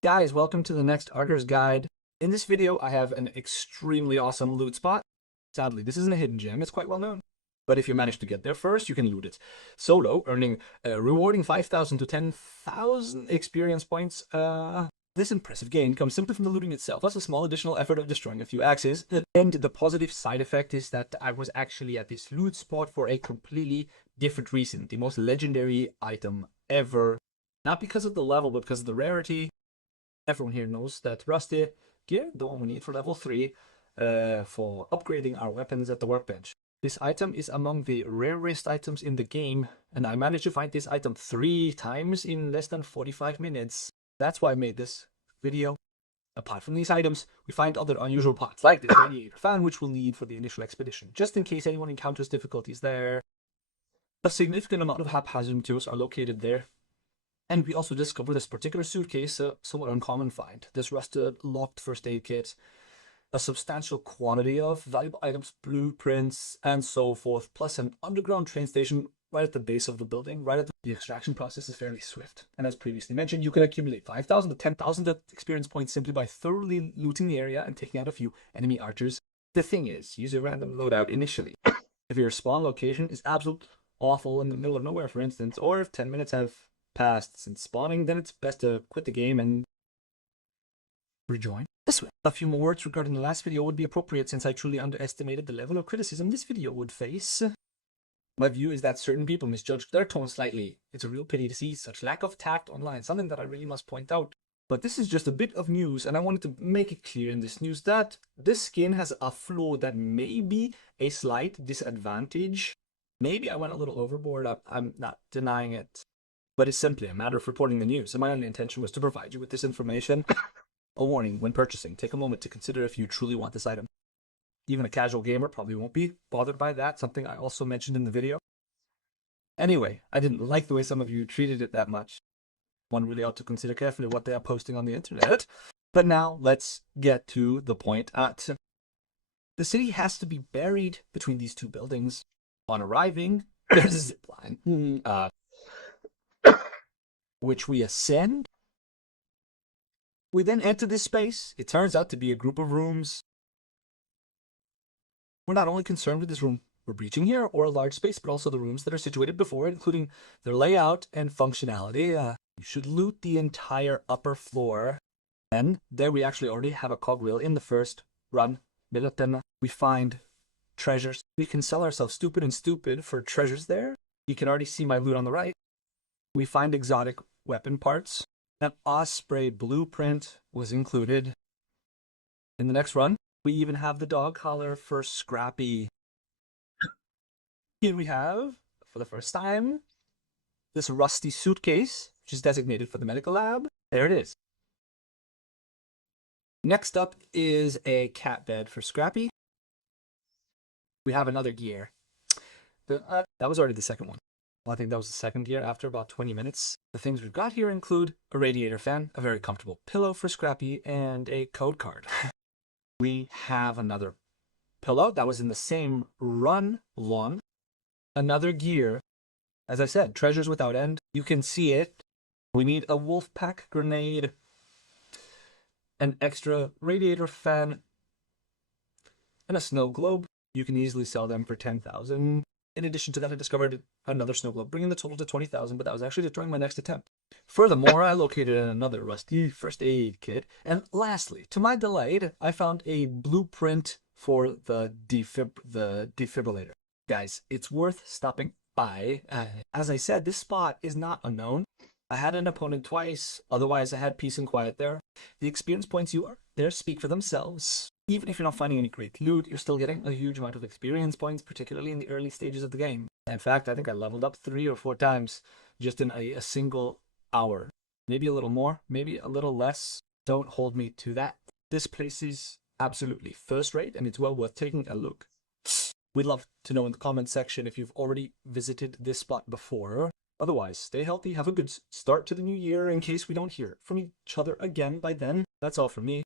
Guys, welcome to the next Archer's Guide. In this video, I have an extremely awesome loot spot. Sadly, this isn't a hidden gem, it's quite well known. But if you manage to get there first, you can loot it solo, earning a rewarding 5,000 to 10,000 experience points. This impressive gain comes simply from the looting itself, plus a small additional effort of destroying a few axes. And the positive side effect is that I was actually at this loot spot for a completely different reason. The most legendary item ever. Not because of the level, but because of the rarity. Everyone here knows that rusty gear, the one we need for level 3, for upgrading our weapons at the workbench. This item is among the rarest items in the game, and I managed to find this item 3 times in less than 45 minutes. That's why I made this video. Apart from these items, we find other unusual parts, like this radiator fan, which we'll need for the initial expedition, just in case anyone encounters difficulties there. A significant amount of haphazard materials are located there. And we also discovered this particular suitcase, a somewhat uncommon find. This rusted, locked first aid kit, a substantial quantity of valuable items, blueprints, and so forth, plus an underground train station right at the base of the building. The extraction process is fairly swift. And as previously mentioned, you can accumulate 5,000 to 10,000 experience points simply by thoroughly looting the area and taking out a few enemy archers. The thing is, use a random loadout initially. If your spawn location is absolutely awful in the middle of nowhere, for instance, or if 10 minutes have passed since spawning, then it's best to quit the game and rejoin this way. A few more words regarding the last video would be appropriate since I truly underestimated the level of criticism this video would face. My view is that certain people misjudged their tone slightly. It's a real pity to see such lack of tact online, something that I really must point out. But this is just a bit of news, and I wanted to make it clear in this news that this skin has a flaw that may be a slight disadvantage. Maybe I went a little overboard, I'm not denying it. But it's simply a matter of reporting the news, and my only intention was to provide you with this information. A warning, when purchasing, take a moment to consider if you truly want this item. Even a casual gamer probably won't be bothered by that, something I also mentioned in the video. Anyway, I didn't like the way some of you treated it that much. One really ought to consider carefully what they are posting on the internet. But now, let's get to the point at. The city has to be buried between these two buildings. On arriving, there's a zip line. Which we ascend. We then enter this space. It turns out to be a group of rooms. We're not only concerned with this room we're breaching here, or a large space, but also the rooms that are situated before it, including their layout and functionality. You should loot the entire upper floor. And there we actually already have a cogwheel in the first run. We find treasures. We can sell ourselves stupid and stupid for treasures there. You can already see my loot on the right. We find exotic weapon parts. An Osprey blueprint was included. In the next run, we even have the dog collar for Scrappy. Here we have, for the first time, this rusty suitcase, which is designated for the medical lab. There it is. Next up is a cat bed for Scrappy. We have another gear. That was already the second one. Well, I think that was the second gear after about 20 minutes. The things we've got here include a radiator fan, a very comfortable pillow for Scrappy, and a code card. We have another pillow that was in the same run one. Another gear. As I said, treasures without end. You can see it. We need a wolf pack grenade, an extra radiator fan, and a snow globe. You can easily sell them for 10,000. In addition to that, I discovered another snow globe, bringing the total to 20,000, but that was actually during my next attempt. Furthermore, I located another rusty first aid kit. And lastly, to my delight, I found a blueprint for the defibrillator. Guys, it's worth stopping by. As I said, this spot is not unknown. I had an opponent twice, otherwise I had peace and quiet there. The experience points you are there speak for themselves. Even if you're not finding any great loot, you're still getting a huge amount of experience points, particularly in the early stages of the game. In fact, I think I leveled up 3 or 4 times just in a single hour. Maybe a little more, maybe a little less. Don't hold me to that. This place is absolutely first rate, and it's well worth taking a look. We'd love to know in the comments section if you've already visited this spot before. Otherwise, stay healthy, have a good start to the new year in case we don't hear from each other again by then. That's all from me.